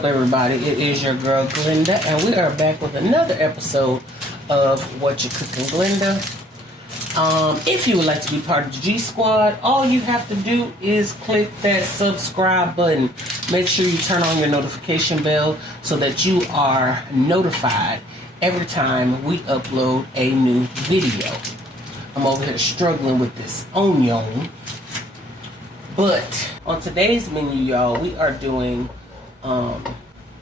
up, everybody? It is your girl Glenda, and we are back with another episode of Whatcha Cookin Glenda. If you would like to be part of the G Squad, all you have to do is click that subscribe button. Make sure you turn on your notification bell so that you are notified every time we upload a new video. I'm over here struggling with this onion. But on today's menu, y'all, we are doing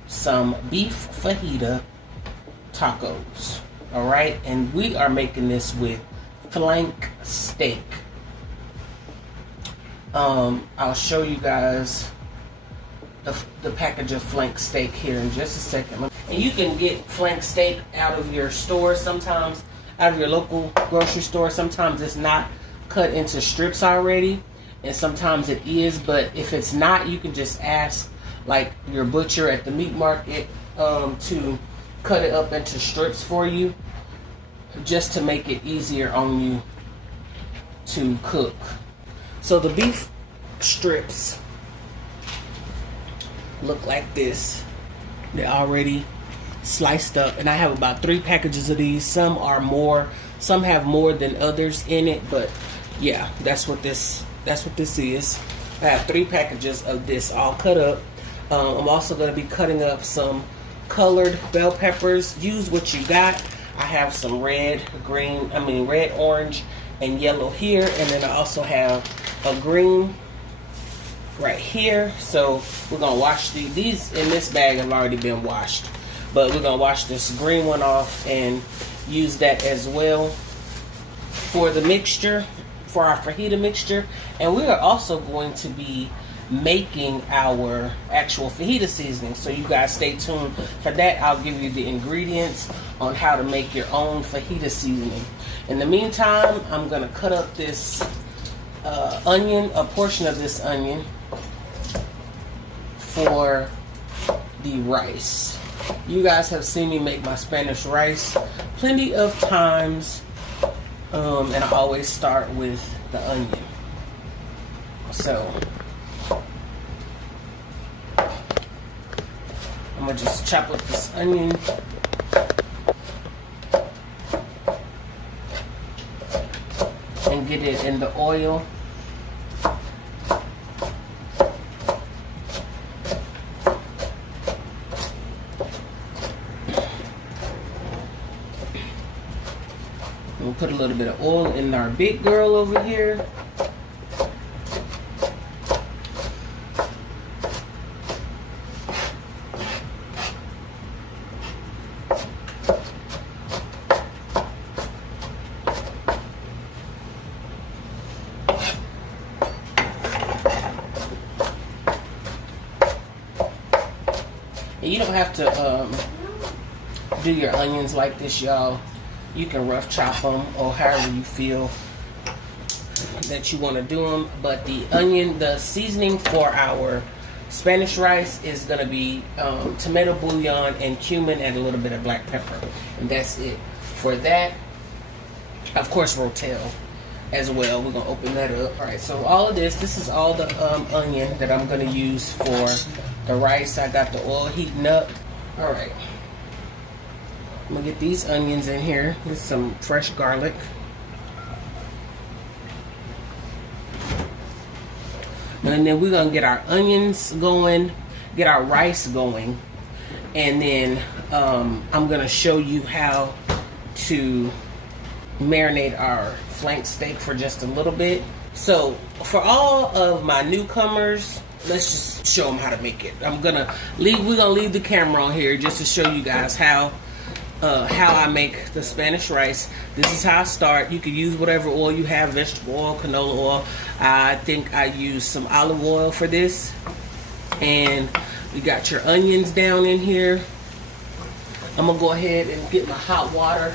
some beef fajita tacos. Alright, and we are making this with flank steak. I'll show you guys the package of flank steak here in just a second. And you can get flank steak out of your store sometimes, out of your local grocery store. Sometimes it's not cut into strips already, and sometimes it is. But if it's not, you can just ask like your butcher at the meat market to cut it up into strips for you, just to make it easier on you to cook. So the beef strips look like this. They're already sliced up, and I have about 3 packages of these. Some have more than others in it, but yeah, that's what this is. I have 3 packages of this all cut up. I'm also going to be cutting up some colored bell peppers. Use what you got. I have some red, orange, and yellow here, and then I also have a green right here. So we're gonna wash these in this bag have already been washed, but we're gonna wash this green one off and use that as well for the mixture, for our fajita mixture. And we are also going to be making our actual fajita seasoning, so you guys stay tuned for that. I'll give you the ingredients on how to make your own fajita seasoning. In the meantime, I'm gonna cut up this onion, a portion of this onion, for the rice. You guys have seen me make my Spanish rice plenty of times, and I always start with the onion. So I'm gonna just chop up this onion. And get it in the oil. We'll put a little bit of oil in our big girl over here. You don't have to do your onions like this, y'all. You can rough chop them or however you feel that you want to do them. But the onion, the seasoning for our Spanish rice is going to be tomato bouillon and cumin and a little bit of black pepper. And that's it. For that, of course, rotel as well. We're going to open that up. Alright, so all of this is all the onion that I'm going to use for the rice. I got the oil heating up. Alright, I'm going to get these onions in here with some fresh garlic. And then we're going to get our onions going, get our rice going, and then I'm going to show you how to marinate our flank steak for just a little bit. So for all of my newcomers, let's just show them how to make it. We're gonna leave the camera on here just to show you guys how I make the Spanish rice. This is how I start. You can use whatever oil you have, vegetable oil, canola oil. I think I use some olive oil for this. And you got your onions down in here. I'm gonna go ahead and get my hot water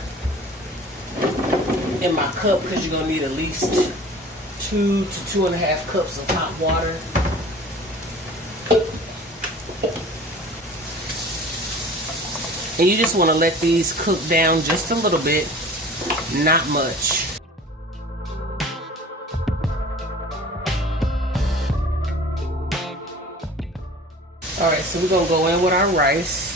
in my cup, because you're gonna need at least 2 to 2.5 cups of hot water. And you just want to let these cook down just a little bit, not much. Alright, so we're going to go in with our rice.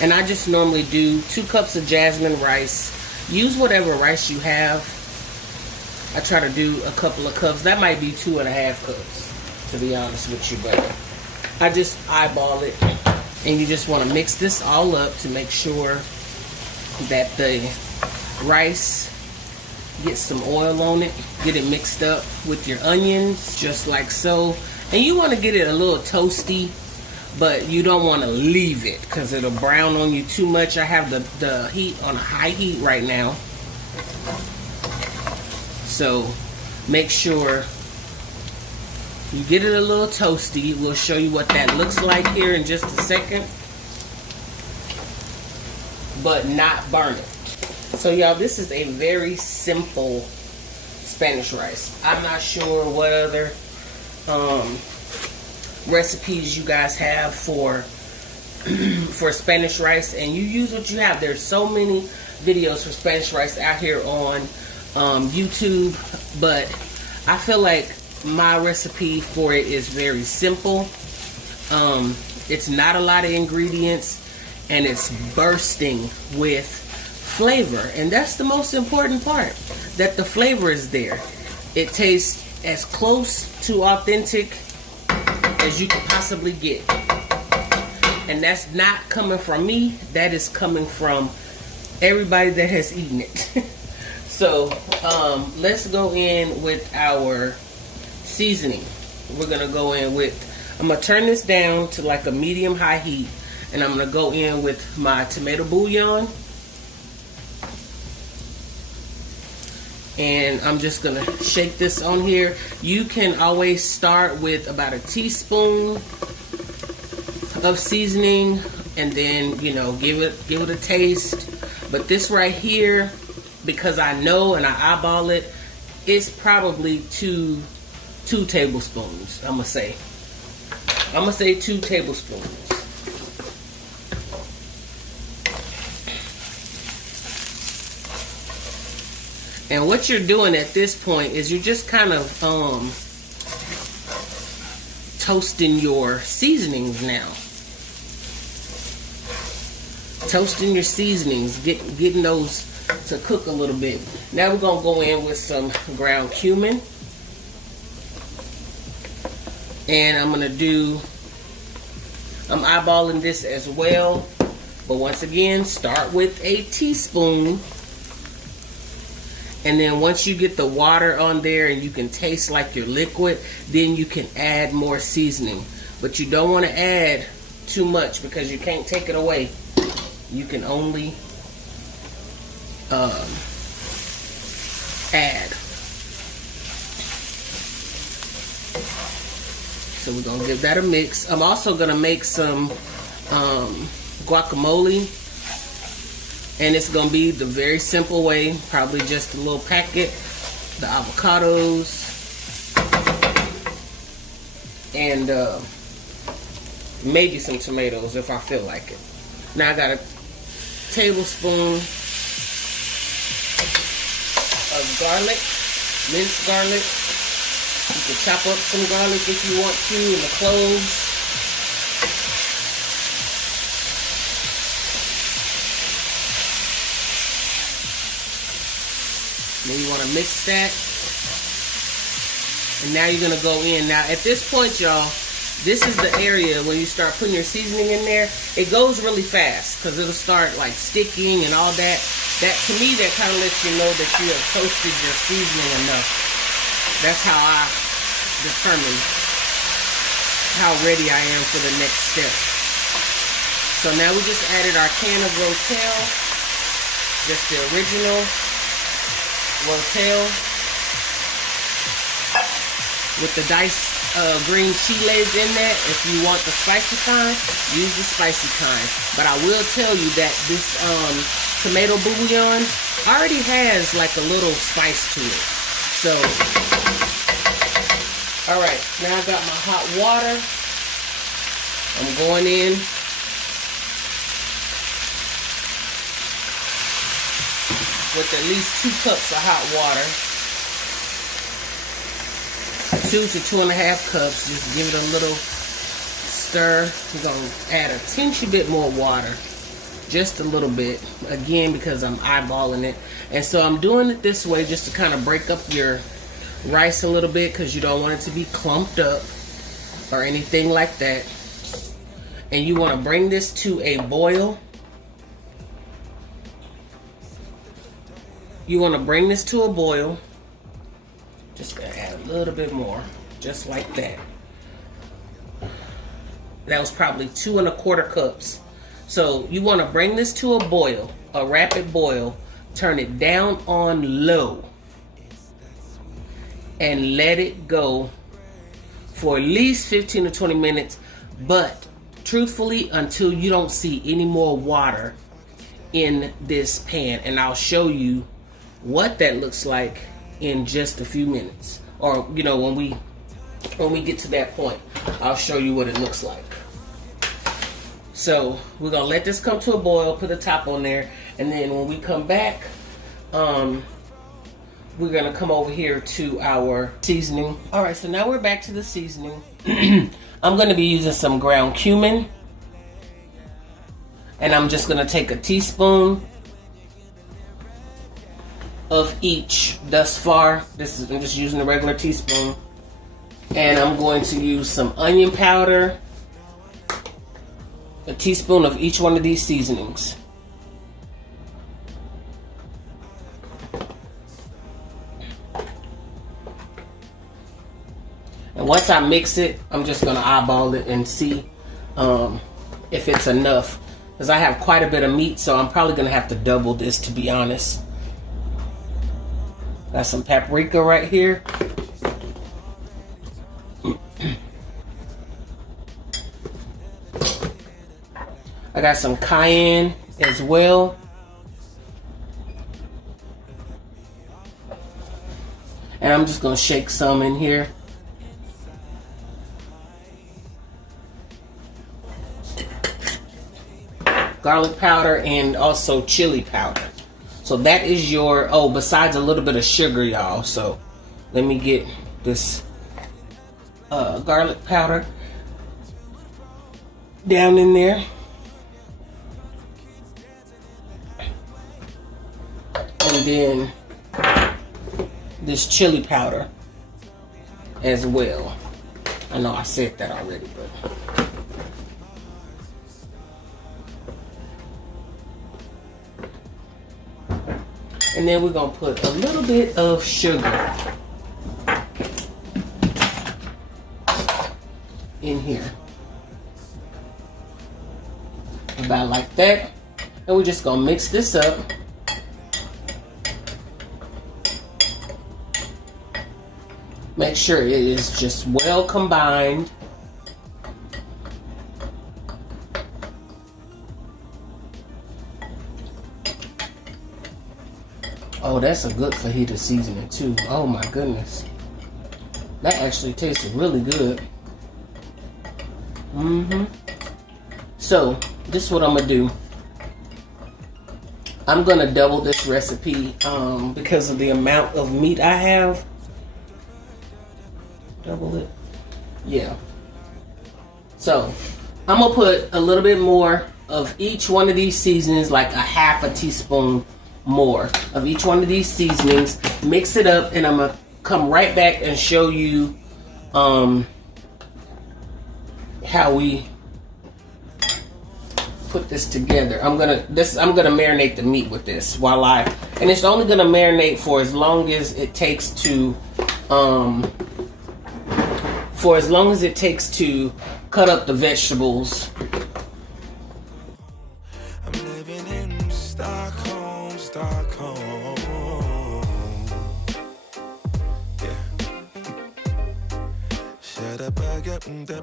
And I just normally do 2 cups of jasmine rice. Use whatever rice you have. I try to do a couple of cups. That might be 2.5 cups, to be honest with you. But I just eyeball it. And you just want to mix this all up to make sure that the rice gets some oil on it. Get it mixed up with your onions, just like so. And you want to get it a little toasty, but you don't want to leave it because it'll brown on you too much. I have the heat on a high heat right now. So make sure you get it a little toasty. We'll show you what that looks like here in just a second. But not burn it. So y'all, this is a very simple Spanish rice. I'm not sure what other recipes you guys have for for Spanish rice, and you use what you have. There's so many videos for Spanish rice out here on YouTube, but I feel like my recipe for it is very simple. It's not a lot of ingredients, and it's bursting with flavor, and that's the most important part, that the flavor is there. It tastes as close to authentic as you could possibly get, and that's not coming from me. That is coming from everybody that has eaten it. So let's go in with our seasoning. We're gonna go in with, I'm gonna turn this down to like a medium high heat, and I'm gonna go in with my tomato bouillon, and I'm just gonna shake this on here. You can always start with about a teaspoon of seasoning, and then, you know, give it a taste. But this right here, because I know and I eyeball it, it's probably two tablespoons. I'm gonna say 2 tablespoons. And what you're doing at this point is you're just kind of toasting your seasonings now. Toasting your seasonings, getting those to cook a little bit. Now we're gonna go in with some ground cumin, and I'm eyeballing this as well. But once again, start with a teaspoon. And then once you get the water on there and you can taste like your liquid, then you can add more seasoning. But you don't want to add too much because you can't take it away. You can only add. So we're going to give that a mix. I'm also going to make some guacamole. And it's going to be the very simple way, probably just a little packet, the avocados, and maybe some tomatoes if I feel like it. Now I got a tablespoon of garlic, minced garlic. You can chop up some garlic if you want to, and the cloves. Then you want to mix that. And now you're going to go in. Now at this point, y'all, this is the area when you start putting your seasoning in there. It goes really fast because it'll start like sticking and all that. That, to me, that kind of lets you know that you have toasted your seasoning enough. That's how I determine how ready I am for the next step. So now we just added our can of Rotel, just the original Rotel with the diced green chiles in that. If you want the spicy kind, use the spicy kind. But I will tell you that this tomato bouillon already has like a little spice to it. So, all right, now I got my hot water. I'm going in. With at least 2 cups of hot water. 2 to 2.5 cups. Just give it a little stir. We're gonna add a teensy bit more water, just a little bit, again because I'm eyeballing it. And so I'm doing it this way just to kind of break up your rice a little bit, because you don't want it to be clumped up or anything like that. And you want to bring this to a boil. You want to bring this to a boil. Just gonna add a little bit more, just like that. That was probably 2 1/4 cups. So you want to bring this to a boil, a rapid boil. Turn it down on low and let it go for at least 15 to 20 minutes, but truthfully until you don't see any more water in this pan. And I'll show you what that looks like in just a few minutes, or you know, when we get to that point, I'll show you what it looks like. So we're gonna let this come to a boil, put the top on there, and then when we come back, we're gonna come over here to our seasoning. All right, so now we're back to the seasoning. I'm gonna be using some ground cumin, and I'm just gonna take a teaspoon of each thus far. I'm just using a regular teaspoon. And I'm going to use some onion powder, a teaspoon of each one of these seasonings. And once I mix it, I'm just going to eyeball it and see if it's enough, because I have quite a bit of meat, so I'm probably going to have to double this, to be honest. Got some paprika right here. I got some cayenne as well. And I'm just going to shake some in here. Garlic powder and also chili powder. So that is your, oh, besides a little bit of sugar, y'all. So let me get this garlic powder down in there. And then this chili powder as well. I know I said that already, but and then we're gonna put a little bit of sugar in here, about like that. And we're just gonna mix this up. Make sure it is just well combined. Oh, that's a good fajita seasoning too. Oh my goodness. That actually tastes really good. So, this is what I'm gonna do. I'm gonna double this recipe because of the amount of meat I have. Double it. Yeah. So, I'm gonna put a little bit more of each one of these seasonings, like a half a teaspoon more of each one of these seasonings, mix it up, and I'm gonna come right back and show you how we put this together. I'm gonna marinate the meat with this and it's only gonna marinate for as long as it takes to cut up the vegetables. I'm living in Stockholm. Yeah. Shut up, I got the bed,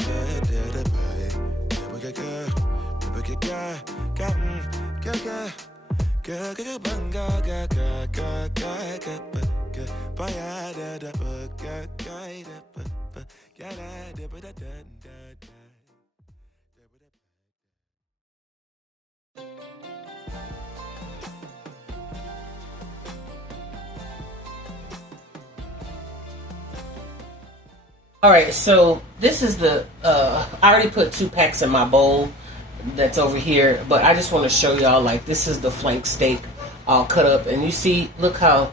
Alright, so this is the, I already put 2 packs in my bowl that's over here, but I just want to show y'all, like, this is the flank steak all cut up, and you see, look how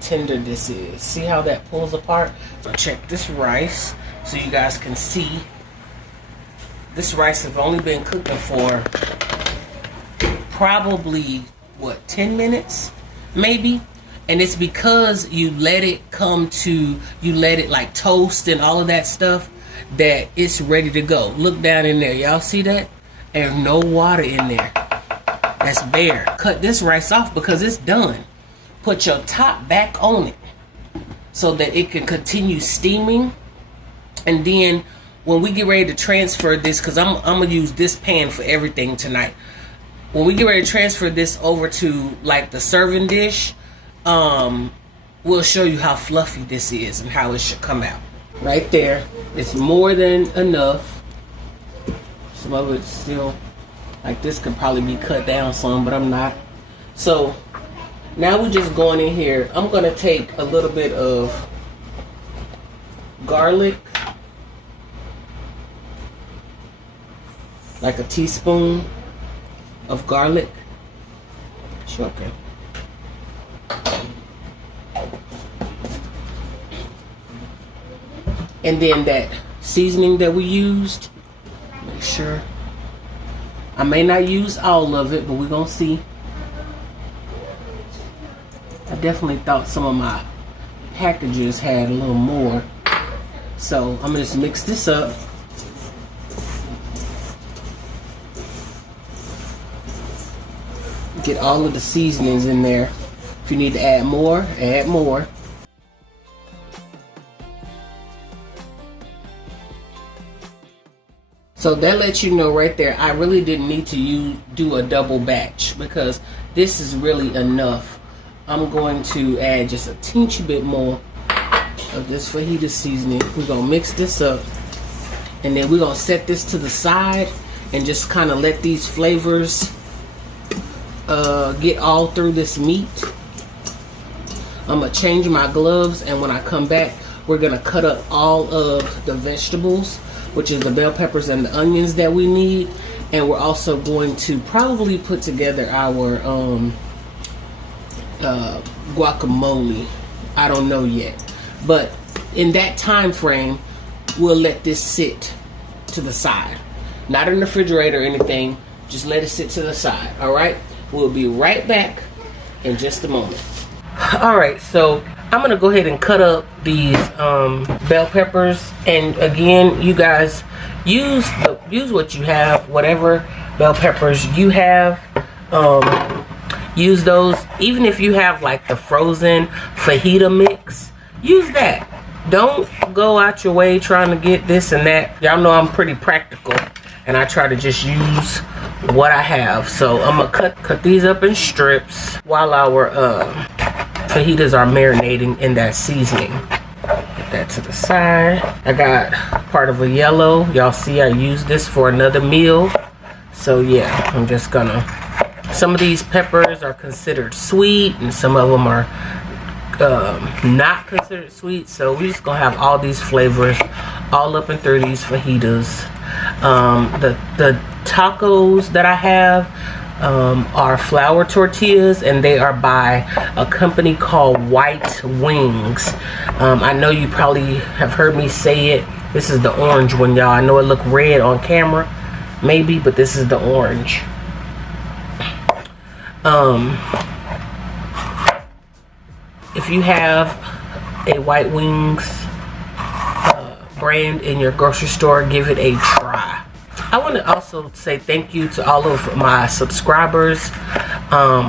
tender this is. See how that pulls apart? So check this rice so you guys can see. This rice has only been cooking for probably, what, 10 minutes? Maybe? And it's because you let it come to, you let it like toast and all of that stuff, that it's ready to go. Look down in there. Y'all see that? There's no water in there. That's bare. Cut this rice off because it's done. Put your top back on it so that it can continue steaming. And then when we get ready to transfer this, because I'm going to use this pan for everything tonight. When we get ready to transfer this over to like the serving dish, we'll show you how fluffy this is and how it should come out. Right there. It's more than enough. Some of it's still, like this could probably be cut down some, but I'm not. So now we're just going in here. I'm going to take a little bit of garlic, like a teaspoon of garlic. Sure, okay. And then that seasoning that we used, make sure. I may not use all of it, but we're going to see. I definitely thought some of my packages had a little more. So I'm going to just mix this up. Get all of the seasonings in there. If you need to add more, add more. So that lets you know right there, I really didn't need to do a double batch because this is really enough. I'm going to add just a teensy bit more of this fajita seasoning. We're going to mix this up, and then we're going to set this to the side and just kind of let these flavors get all through this meat. I'm going to change my gloves, and when I come back, we're going to cut up all of the vegetables, which is the bell peppers and the onions that we need. And we're also going to probably put together our guacamole. I don't know yet. But in that time frame, we'll let this sit to the side. Not in the refrigerator or anything. Just let it sit to the side. Alright? We'll be right back in just a moment. Alright, so I'm going to go ahead and cut up these bell peppers. And again, you guys, use what you have, whatever bell peppers you have. Use those. Even if you have like the frozen fajita mix, use that. Don't go out your way trying to get this and that. Y'all know I'm pretty practical, and I try to just use what I have. So I'm going to cut these up in strips while our fajitas are marinating in that seasoning. Put that to the side. I got part of a yellow. Y'all see I used this for another meal. So yeah, I'm just gonna, some of these peppers are considered sweet and some of them are not considered sweet. So we're just gonna have all these flavors all up and through these fajitas. The tacos that I have are flour tortillas, and they are by a company called White Wings. I know you probably have heard me say it. This is the orange one, y'all. I know it looked red on camera, maybe, but this is the orange. If you have a White Wings brand in your grocery store, give it a try. I want to also say thank you to all of my subscribers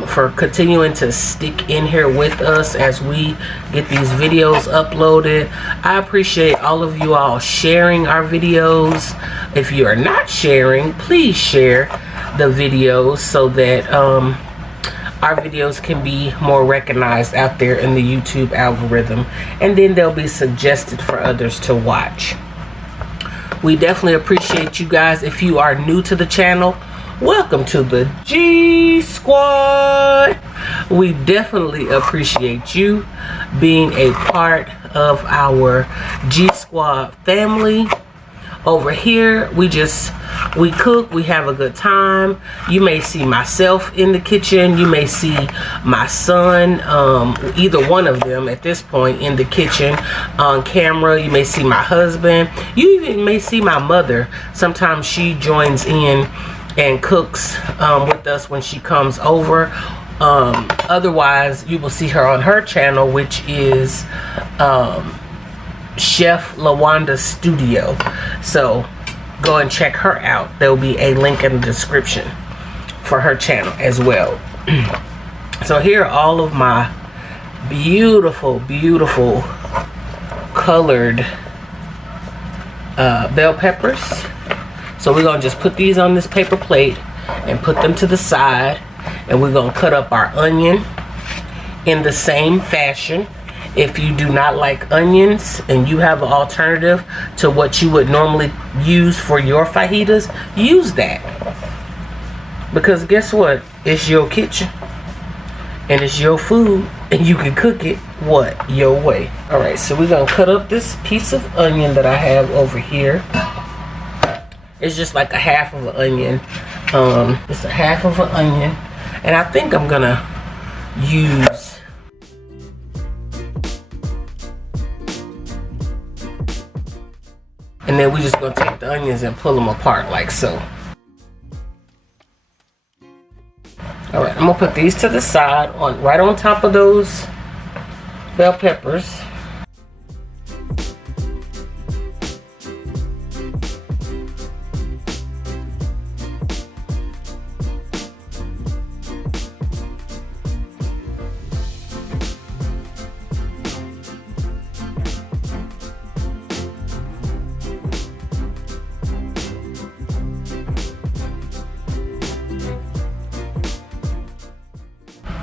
for continuing to stick in here with us as we get these videos uploaded. I appreciate all of you all sharing our videos. If you are not sharing, please share the videos so that our videos can be more recognized out there in the YouTube algorithm, and then they'll be suggested for others to watch. We definitely appreciate you guys. If you are new to the channel, welcome to the G Squad. We definitely appreciate you being a part of our G Squad family. Over here, we cook, we have a good time. You may see myself in the kitchen. You may see my son, either one of them at this point in the kitchen on camera. You may see my husband. You even may see my mother. Sometimes she joins in and cooks with us when she comes over. Otherwise, you will see her on her channel, which is Chef Lawanda Studio. So go and check her out. There will be a link in the description for her channel as well. So here are all of my beautiful, beautiful colored bell peppers. So we're gonna just put these on this paper plate and put them to the side, and we're gonna cut up our onion in the same fashion. If you do not like onions and you have an alternative to what you would normally use for your fajitas, use that. Because guess what? It's your kitchen and it's your food, and you can cook it your way. Alright, so we're gonna cut up this piece of onion that I have over here. It's just like a half of an onion. It's a half of an onion, and I think I'm gonna use and then we're just gonna take the onions and pull them apart like so. Alright, I'm gonna put these to the side right on top of those bell peppers.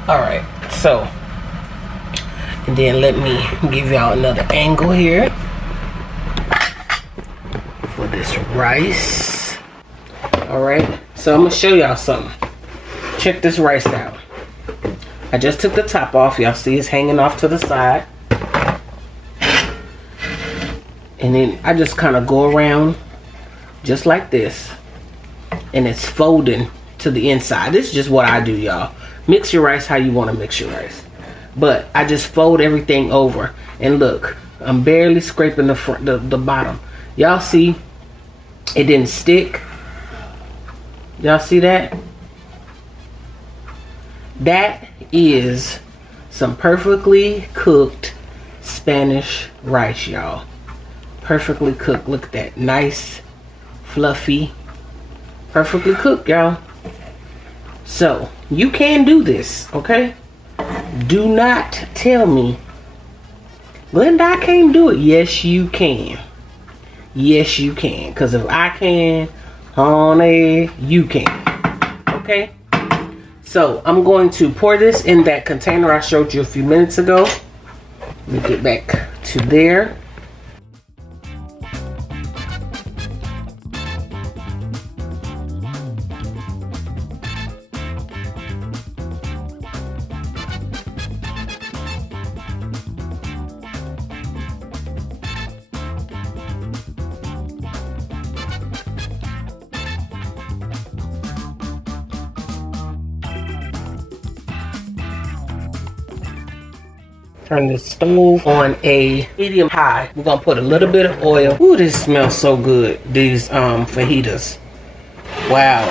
Alright, so, and then let me give y'all another angle here for this rice. Alright, so I'm going to show y'all something. Check this rice out. I just took the top off. Y'all see it's hanging off to the side. And then I just kind of go around just like this. And it's folding to the inside. This is just what I do, y'all. Mix your rice how you want to mix your rice. But I just fold everything over. And look, I'm barely scraping the bottom. Y'all see it didn't stick? Y'all see that? That is some perfectly cooked Spanish rice, y'all. Perfectly cooked. Look at that. Nice, fluffy, perfectly cooked, y'all. So, you can do this, okay? Do not tell me, Glenda, I can't do it. Yes, you can. Yes, you can. Because if I can, honey, you can. Okay? So, I'm going to pour this in that container I showed you a few minutes ago. Let me get back to there. Turn the stove on a medium high. We're gonna put a little bit of oil. Ooh, this smells so good. These fajitas. Wow.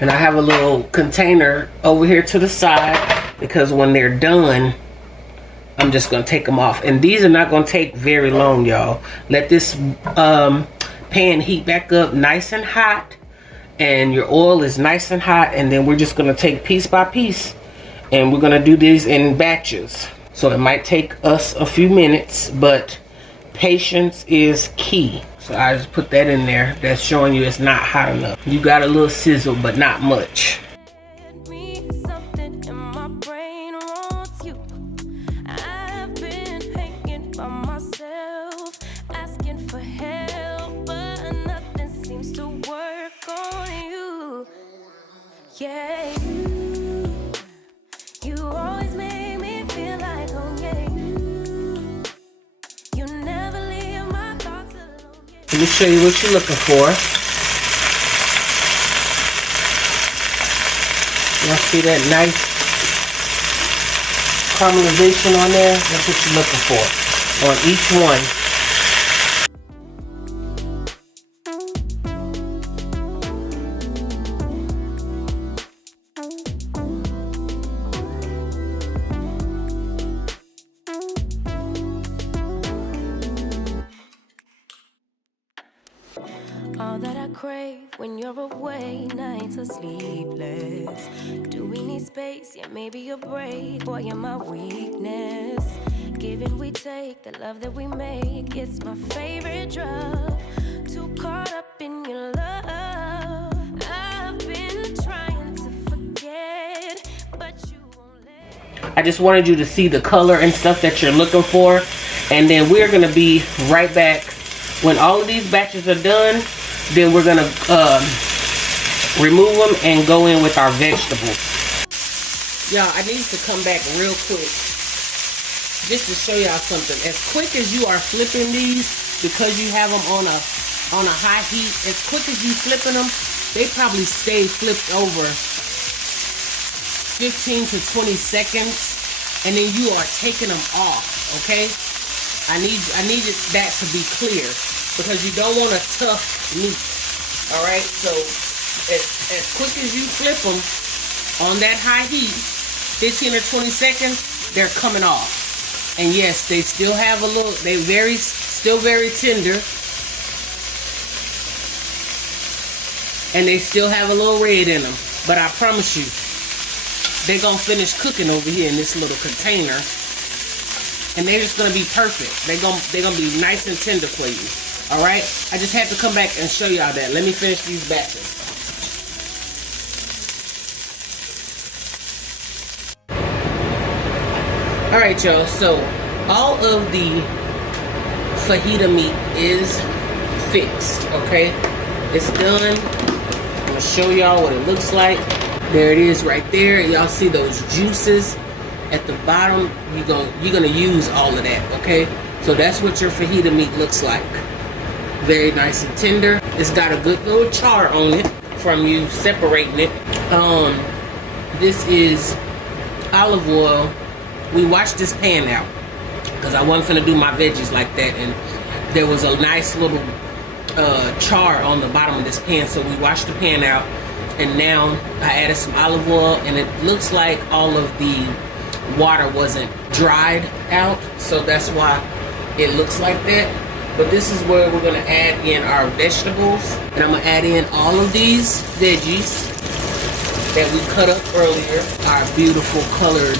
And I have a little container over here to the side because when they're done, I'm just gonna take them off. And these are not gonna take very long, y'all. Let this pan heat back up nice and hot. And your oil is nice and hot, and then we're just going to take piece by piece, and we're going to do these in batches. So it might take us a few minutes, but patience is key. So I just put that in there. That's showing you it's not hot enough. You got a little sizzle, but not much. Yeah, you always make me feel like home. Yeah, you never leave my thoughts alone. Yeah. Let me show you what you're looking for. Y'all see that nice caramelization on there? That's what you're looking for on each one. All that I crave when you're away, nights are sleepless. Do we need space? Yeah, maybe a break. Boy, you're my weakness. Give and we take, the love that we make, it's my favorite drug. Too caught up in your love. I've been trying to forget, but you won't let. I just wanted you to see the color and stuff that you're looking for. And then we're going to be right back. When all of these batches are done, then we're going to remove them and go in with our vegetables. Y'all, I need to come back real quick just to show y'all something. As quick as you are flipping these, because you have them on a high heat, as quick as you flipping them, they probably stay flipped over 15 to 20 seconds, and then you are taking them off, okay? I needed that to be clear, because you don't want a tough meat. All right, so as quick as you flip them on that high heat, 15 or 20 seconds, they're coming off. And yes, they still have a little, still very tender, and they still have a little red in them. But I promise you, they're gonna finish cooking over here in this little container. And they're just gonna be perfect. They're gonna be nice and tender for you. All right. I just had to come back and show y'all that. Let me finish these batches. All right, y'all. So all of the fajita meat is fixed. Okay, it's done. I'm gonna show y'all what it looks like. There it is, right there. Y'all see those juices at the bottom? You're gonna use all of that, okay? So that's what your fajita meat looks like. Very nice and tender. It's got a good little char on it from you separating it. This is olive oil. We washed this pan out because I wasn't gonna do my veggies like that, and there was a nice little char on the bottom of this pan, so we washed the pan out, and now I added some olive oil, and it looks like all of the water wasn't dried out, so that's why it looks like that. But this is where we're going to add in our vegetables, and I'm going to add in all of these veggies that we cut up earlier. Our beautiful colored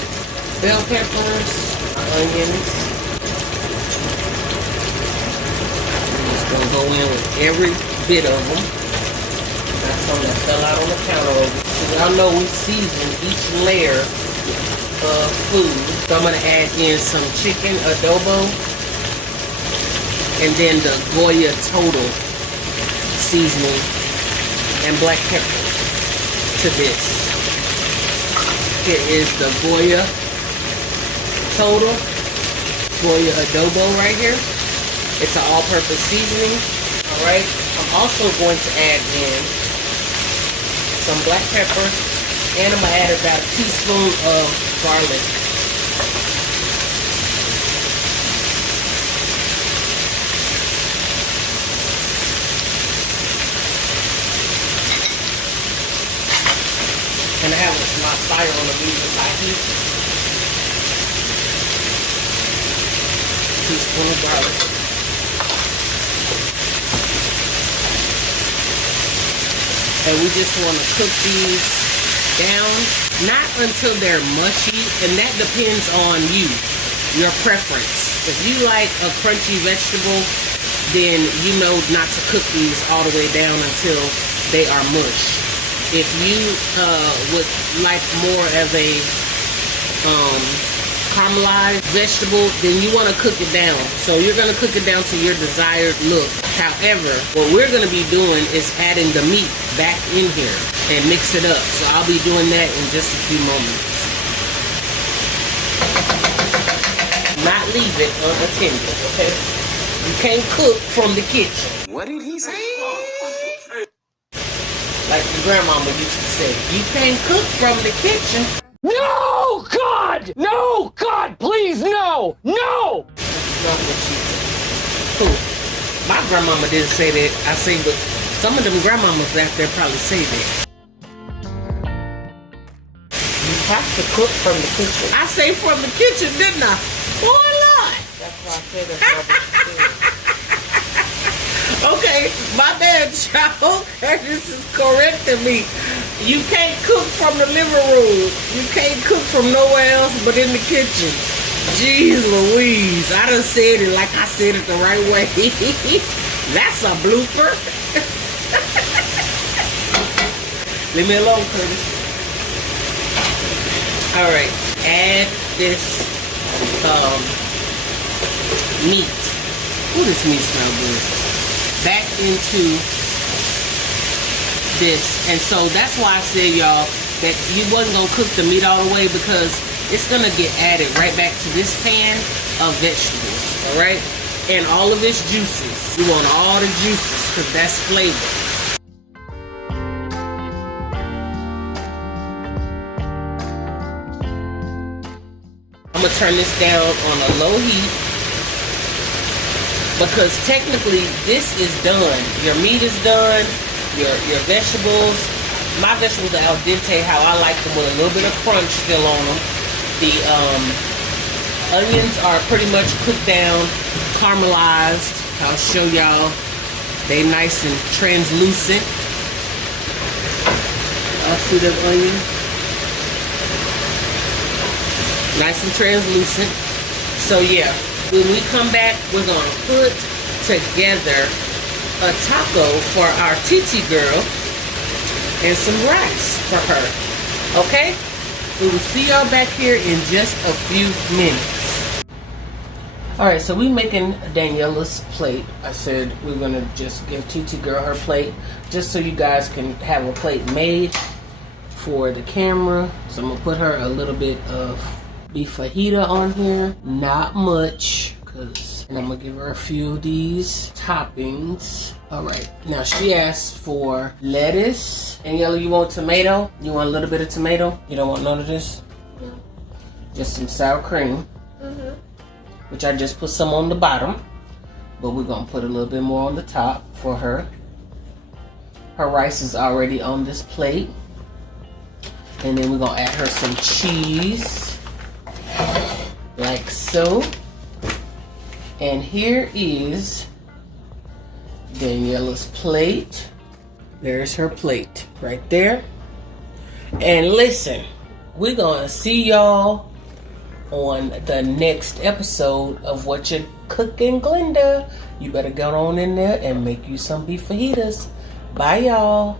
bell peppers, our onions. I'm just going to go in with every bit of them. Got some that fell out on the counter over. So y'all know we season each layer of food. So I'm going to add in some chicken adobo, and then the Goya Total seasoning and black pepper to this. Here is the Goya Total, Goya Adobo right here. It's an all-purpose seasoning. All right. I'm also going to add in some black pepper, and I'm going to add about a teaspoon of garlic. And I have my fire on the medium high heat. Teaspoon of garlic. And we just want to cook these down, not until they're mushy, and that depends on you, your preference. If you like a crunchy vegetable, then you know not to cook these all the way down until they are mush. If you would like more of a caramelized vegetable, then you want to cook it down. So you're going to cook it down to your desired look. However, what we're going to be doing is adding the meat back in here and mix it up. So I'll be doing that in just a few moments. Not leave it unattended, okay? You can't cook from the kitchen. What did he say? Like the grandmama used to say, you can't cook from the kitchen. No, God! No, God, please, no! No! That's not what she said. Cool. My grandmama didn't say that. I say, but some of them grandmamas out there probably say that. You have to cook from the kitchen. I say from the kitchen, didn't I? Boy, Lord. That's why I said that's not what you said. Okay, my bad, child. This is correcting me. You can't cook from the living room. You can't cook from nowhere else but in the kitchen. Jeez Louise. I done said it like I said it the right way. That's a blooper. Leave me alone, Curtis. Alright, add this meat. Ooh, this meat smells good. Back into this. And so that's why I said, y'all, that you wasn't going to cook the meat all the way, because it's going to get added right back to this pan of vegetables, all right? And all of its juices. You want all the juices, because that's flavor. I'm going to turn this down on a low heat, because technically this is done. Your meat is done, your vegetables. My vegetables are al dente, how I like them, with a little bit of crunch still on them. The onions are pretty much cooked down, caramelized. I'll show y'all. They nice and translucent. I'll see them onions. Nice and translucent. So yeah, when we come back, we're gonna put together a taco for our TT girl and some rice for her. Okay? We will see y'all back here in just a few minutes. Alright, so we making Daniela's plate. I said we're gonna just give TT girl her plate, just so you guys can have a plate made for the camera. So I'm gonna put her a little bit of beef fajita on here. Not much, and I'm gonna give her a few of these toppings. Alright, now she asked for lettuce. And Yellow, you want tomato? You want a little bit of tomato? You don't want none of this? No. Just some sour cream. Which I just put some on the bottom. But we're gonna put a little bit more on the top for her. Her rice is already on this plate. And then we're gonna add her some cheese. Like so. And here is Daniela's plate. There's her plate right there. And listen, we're gonna see y'all on the next episode of Whatcha Cookin Glenda. You better go on in there and make you some beef fajitas. Bye, y'all.